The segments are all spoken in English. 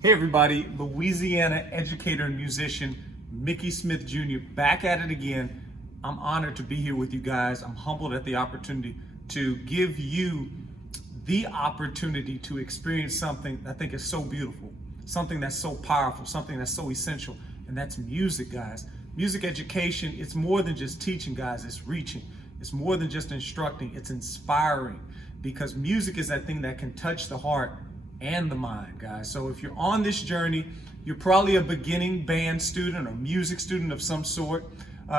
Hey everybody, Louisiana educator and musician Mickey Smith Jr. back at it again. I'm honored to be here with you guys. I'm humbled at the opportunity to give you the opportunity to experience something I think is so beautiful, something that's so powerful, something that's so essential, and that's music, guys. Music education, it's more than just teaching, guys. It's reaching. It's more than just instructing. It's inspiring, because music is that thing that can touch the heart and the mind, guys. So if you're on this journey, you're probably a beginning band student or music student of some sort.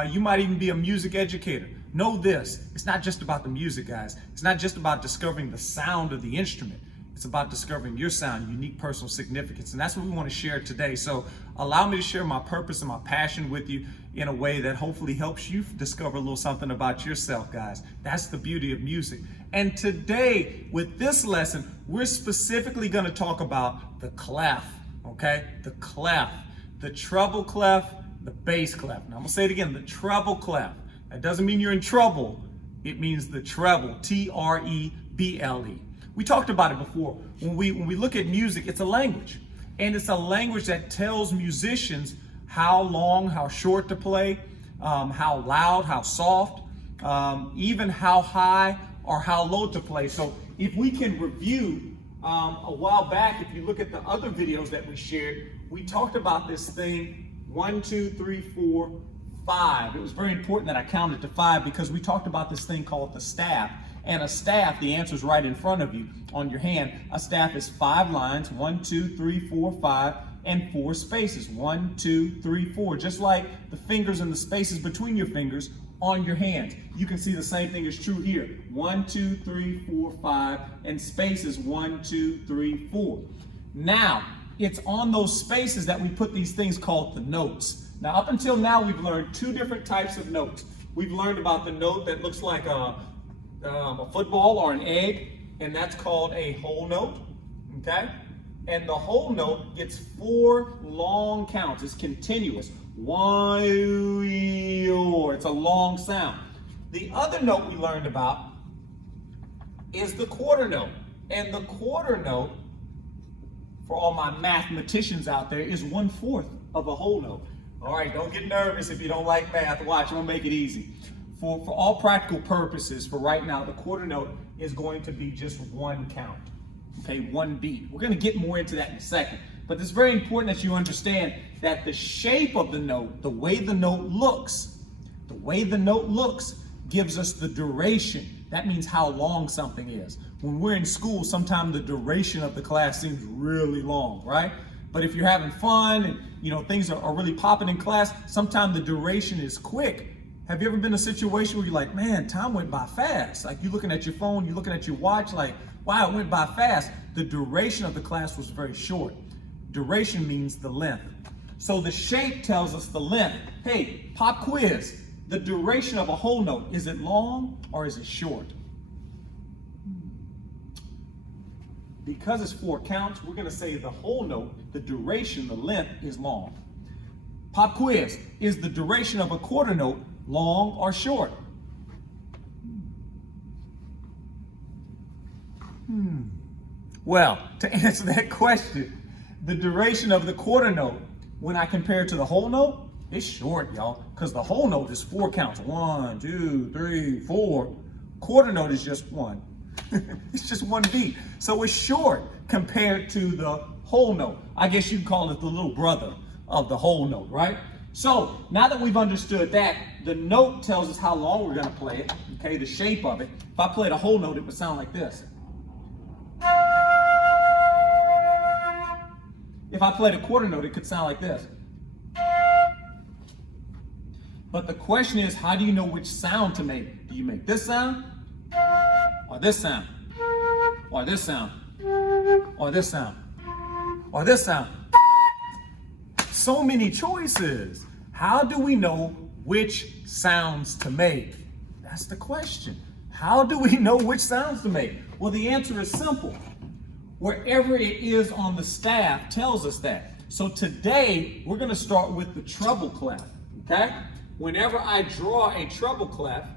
You might even be a music educator. Know this, it's not just about the music, guys. It's not just about discovering the sound of the instrument. It's about discovering your sound, unique personal significance. And that's what we want to share today. So allow me to share my purpose and my passion with you in a way that hopefully helps you discover a little something about yourself, guys. That's the beauty of music. And today, with this lesson, we're specifically going to talk about the clef, okay? The clef, the treble clef, the bass clef. Now I'm going to say it again, the treble clef. That doesn't mean you're in trouble. It means the treble, T-R-E-B-L-E. We talked about it before. When we look at music, it's a language. And it's a language that tells musicians how long, how short to play, how loud, how soft, even how high or how low to play. So if we can review, a while back, if you look at the other videos that we shared, we talked about this thing, 1, 2, 3, 4, 5. It was very important that I counted to 5 because we talked about this thing called the staff. And a staff, the answer is right in front of you on your hand. A staff is 5 lines, 1, 2, 3, 4, 5, and 4 spaces. 1, 2, 3, 4. Just like the fingers and the spaces between your fingers on your hands. You can see the same thing is true here. 1, 2, 3, 4, 5, and spaces 1, 2, 3, 4. Now, it's on those spaces that we put these things called the notes. Now, up until now, we've learned 2 different types of notes. We've learned about the note that looks like a football or an egg, and that's called a whole note, okay? And the whole note gets 4 long counts. It's continuous. 1, it's a long sound. The other note we learned about is the quarter note. And the quarter note, for all my mathematicians out there, is 1/4 of a whole note. All right, don't get nervous if you don't like math. Watch, I'm gonna make it easy. For all practical purposes, for right now, the quarter note is going to be just 1 count, okay, 1 beat. We're going to get more into that in a second, but it's very important that you understand that the shape of the note, the way the note looks gives us the duration. That means how long something is. When we're in school, sometimes the duration of the class seems really long, right? But if you're having fun and things are really popping in class, sometimes the duration is quick. Have you ever been in a situation where you're like, man, time went by fast? Like you're looking at your phone, you're looking at your watch, like, wow, it went by fast. The duration of the class was very short. Duration means the length. So the shape tells us the length. Hey, pop quiz. The duration of a whole note, is it long or is it short? Because it's 4 counts, we're gonna say the whole note, the duration, the length is long. Pop quiz, is the duration of a quarter note long or short? Well, to answer that question, the duration of the quarter note, when I compare it to the whole note, it's short, y'all, because the whole note is 4 counts. 1, 2, 3, 4. Quarter note is just 1. It's just 1 beat. So it's short compared to the whole note. I guess you'd call it the little brother of the whole note, right? So now that we've understood that, the note tells us how long we're going to play it, okay, the shape of it. If I played a whole note, it would sound like this. If I played a quarter note, it could sound like this. But the question is, how do you know which sound to make? Do you make this sound? Or this sound? Or this sound? Or this sound? Or this sound? So many choices. How do we know which sounds to make? That's the question. How do we know which sounds to make? Well, the answer is simple. Wherever it is on the staff tells us that. So today, we're going to start with the treble clef, okay? Whenever I draw a treble clef,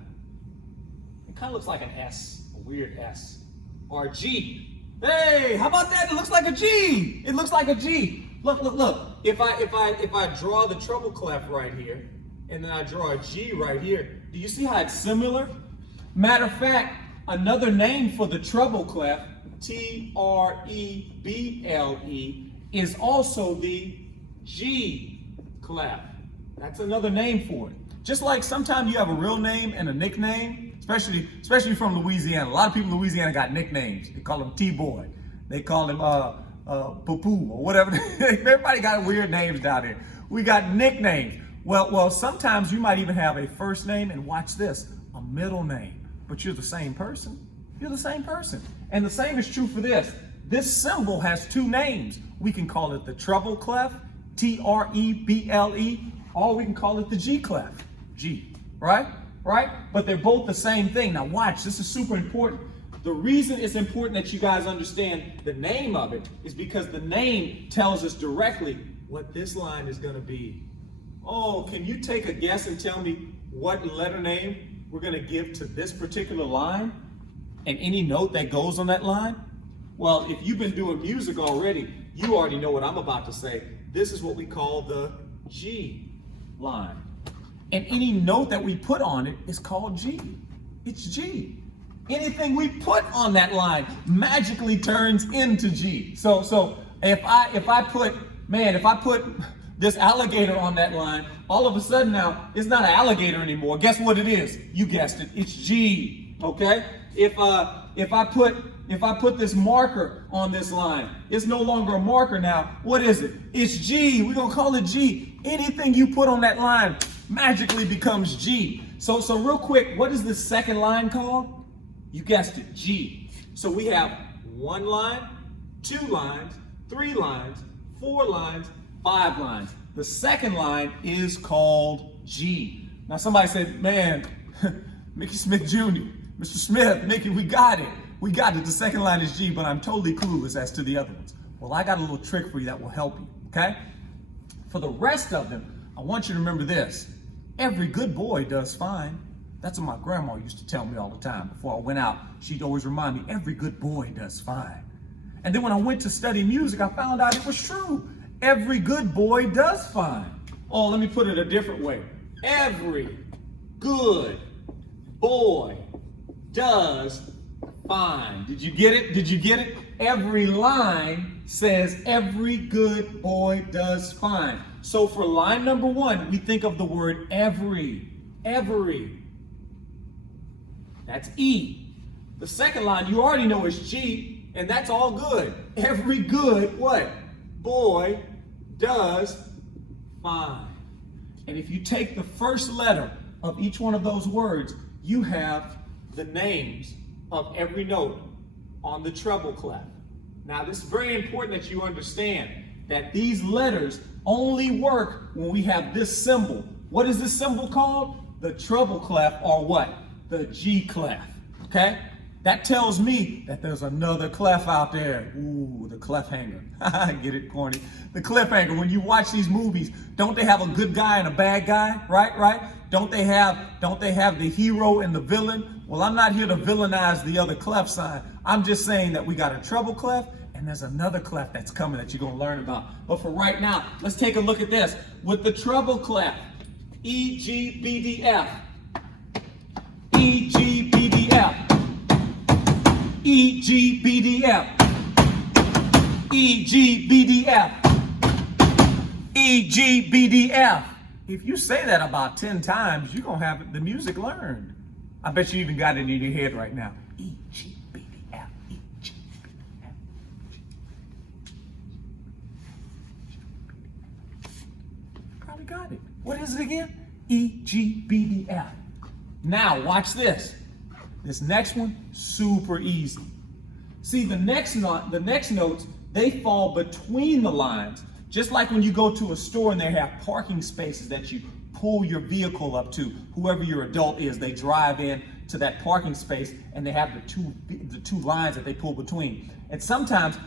it kind of looks like an S, a weird S, or a G. Hey, how about that? It looks like a G. It looks like a G. Look, look, look. If I draw the treble clef right here, and then I draw a G right here, do you see how it's similar? Matter of fact, another name for the treble clef, T-R-E-B-L-E, is also the G clef. That's another name for it. Just like sometimes you have a real name and a nickname, especially from Louisiana. A lot of people in Louisiana got nicknames. They call him T-Boy. They call him Poo-Poo or whatever. Everybody got weird names down there. We got nicknames. Well, sometimes you might even have a first name and watch this, a middle name, but you're the same person. You're the same person. And the same is true for this. This symbol has two names. We can call it the treble clef, T-R-E-B-L-E, or we can call it the G clef, G, right? Right? But they're both the same thing. Now watch, this is super important. The reason it's important that you guys understand the name of it is because the name tells us directly what this line is going to be. Oh, can you take a guess and tell me what letter name we're going to give to this particular line and any note that goes on that line? Well, if you've been doing music already, you already know what I'm about to say. This is what we call the G line. And any note that we put on it is called G. It's G. Anything we put on that line magically turns into G. So if I put this alligator on that line, all of a sudden now it's not an alligator anymore. Guess what it is? You guessed it. It's G. Okay? If I put this marker on this line, it's no longer a marker now. What is it? It's G. We're gonna call it G. Anything you put on that line magically becomes G. So real quick, what is this second line called? You guessed it, G. So we have 1 line, 2 lines, 3 lines, 4 lines, 5 lines. The second line is called G. Now somebody said, man, Mickey Smith Jr., Mr. Smith, Mickey, we got it. We got it. The second line is G, but I'm totally clueless as to the other ones. Well, I got a little trick for you that will help you, okay? For the rest of them, I want you to remember this. Every good boy does fine. That's what my grandma used to tell me all the time. Before I went out, she'd always remind me, every good boy does fine. And then when I went to study music, I found out it was true. Every good boy does fine. Oh, let me put it a different way. Every good boy does fine. Did you get it? Did you get it? Every line says every good boy does fine. So for line number 1, we think of the word every. Every. That's E. The second line you already know is G, and that's all good. Every good what? Boy does fine. And if you take the first letter of each one of those words, you have the names of every note on the treble clef. Now this is very important that you understand that these letters only work when we have this symbol. What is this symbol called? The treble clef, or what? The G clef, okay? That tells me that there's another clef out there. Ooh, the clef hanger. Get it, corny? The clef hanger. When you watch these movies, don't they have a good guy and a bad guy? Right? Don't they have the hero and the villain? Well, I'm not here to villainize the other clef sign. I'm just saying that we got a treble clef and there's another clef that's coming that you're gonna learn about. But for right now, let's take a look at this. With the treble clef, E, G, B, D, F. E, G, B, D, F. E, G, B, D, F. E, G, B, D, F. E, G, B, D, F. If you say that about 10 times, you're gonna have the music learned. I bet you even got it in your head right now. E, G, B, D, F. E, G, B, D, F. Probably got it. What is it again? E, G, B, D, F. Now, watch this. This next one, super easy. See, the next notes, they fall between the lines. Just like when you go to a store and they have parking spaces that you pull your vehicle up to, whoever your adult is, they drive in to that parking space and they have the two lines that they pull between. And sometimes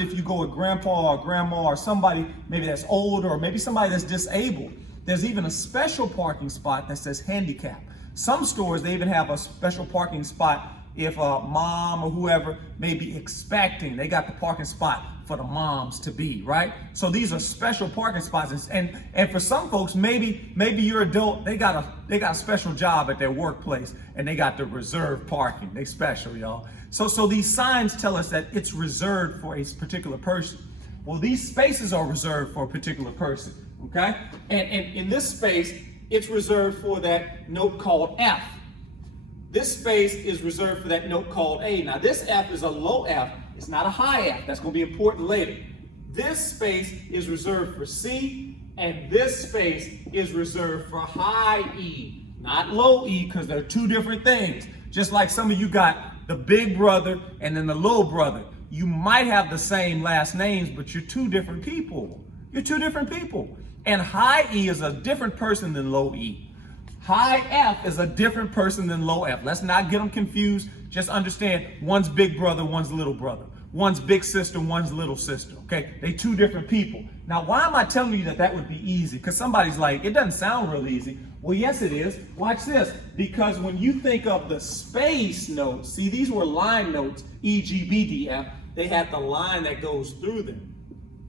if you go with grandpa or grandma or somebody maybe that's older or maybe somebody that's disabled, there's even a special parking spot that says handicap. Some stores, they even have a special parking spot if a mom or whoever may be expecting, they got the parking spot for the moms to be, right? So these are special parking spots, and for some folks, maybe you're adult, they got a special job at their workplace, and they got the reserved parking. They special, y'all. So these signs tell us that it's reserved for a particular person. Well, these spaces are reserved for a particular person, okay? And in this space, it's reserved for that note called F. This space is reserved for that note called A. Now, this F is a low F. It's not a high F. That's going to be important later. This space is reserved for C, and this space is reserved for high E, not low E, because they're two different things. Just like some of you got the big brother and then the little brother. You might have the same last names, but you're two different people. You're two different people. And high E is a different person than low E. High F is a different person than low F. Let's not get them confused. Just understand, one's big brother, one's little brother. One's big sister, one's little sister, okay? They two different people. Now, why am I telling you that would be easy? Because somebody's like, it doesn't sound real easy. Well, yes, it is. Watch this. Because when you think of the space notes, see, these were line notes, E, G, B, D, F. They had the line that goes through them.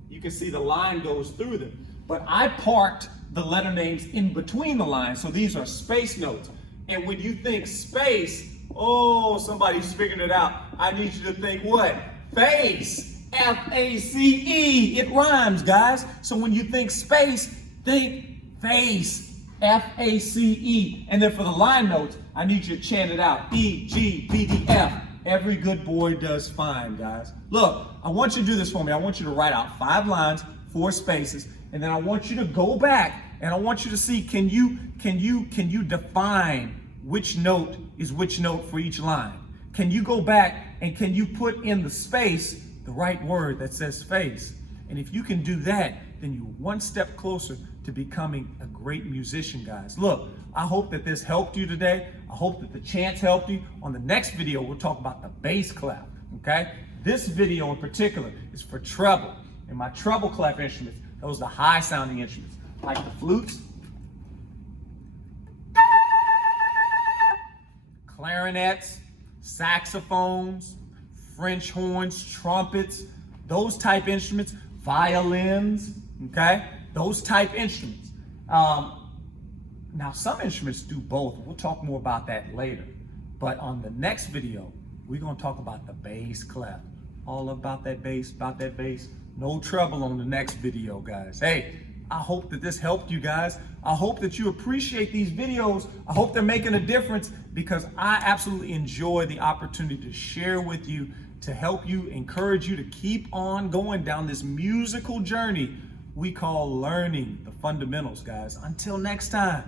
You can see the line goes through them. But I parked the letter names in between the lines, so these are space notes. And when you think space, oh, somebody's figuring it out. I need you to think what? Face. F-A-C-E. It rhymes, guys. So when you think space, think face. F-A-C-E. And then for the line notes, I need you to chant it out. E, G, B, D, F. Every good boy does fine, guys. Look, I want you to do this for me. I want you to write out 5 lines, 4 spaces, and then I want you to go back and I want you to see, can you define which note is which note for each line? Can you go back and can you put in the space the right word that says face? And if you can do that, then you're one step closer to becoming a great musician, guys. Look, I hope that this helped you today. I hope that the chants helped you. On the next video, we'll talk about the bass clef, okay? This video in particular is for treble. And my treble clef instruments, those are the high sounding instruments, like the flutes, clarinets, saxophones, French horns, trumpets, those type instruments, violins, okay? Those type instruments. Now, some instruments do both. We'll talk more about that later. But on the next video, we're going to talk about the bass clef. All about that bass, No treble on the next video, guys. Hey, I hope that this helped you guys. I hope that you appreciate these videos. I hope they're making a difference because I absolutely enjoy the opportunity to share with you, to help you, encourage you to keep on going down this musical journey we call learning the fundamentals, guys. Until next time,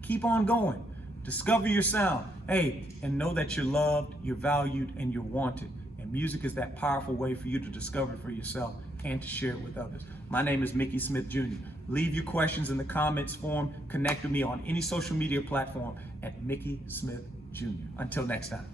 keep on going. Discover your sound. Hey, and know that you're loved, you're valued, and you're wanted. And music is that powerful way for you to discover it for yourself and to share it with others. My name is Mickey Smith Jr. Leave your questions in the comments form. Connect with me on any social media platform at Mickey Smith Jr. Until next time.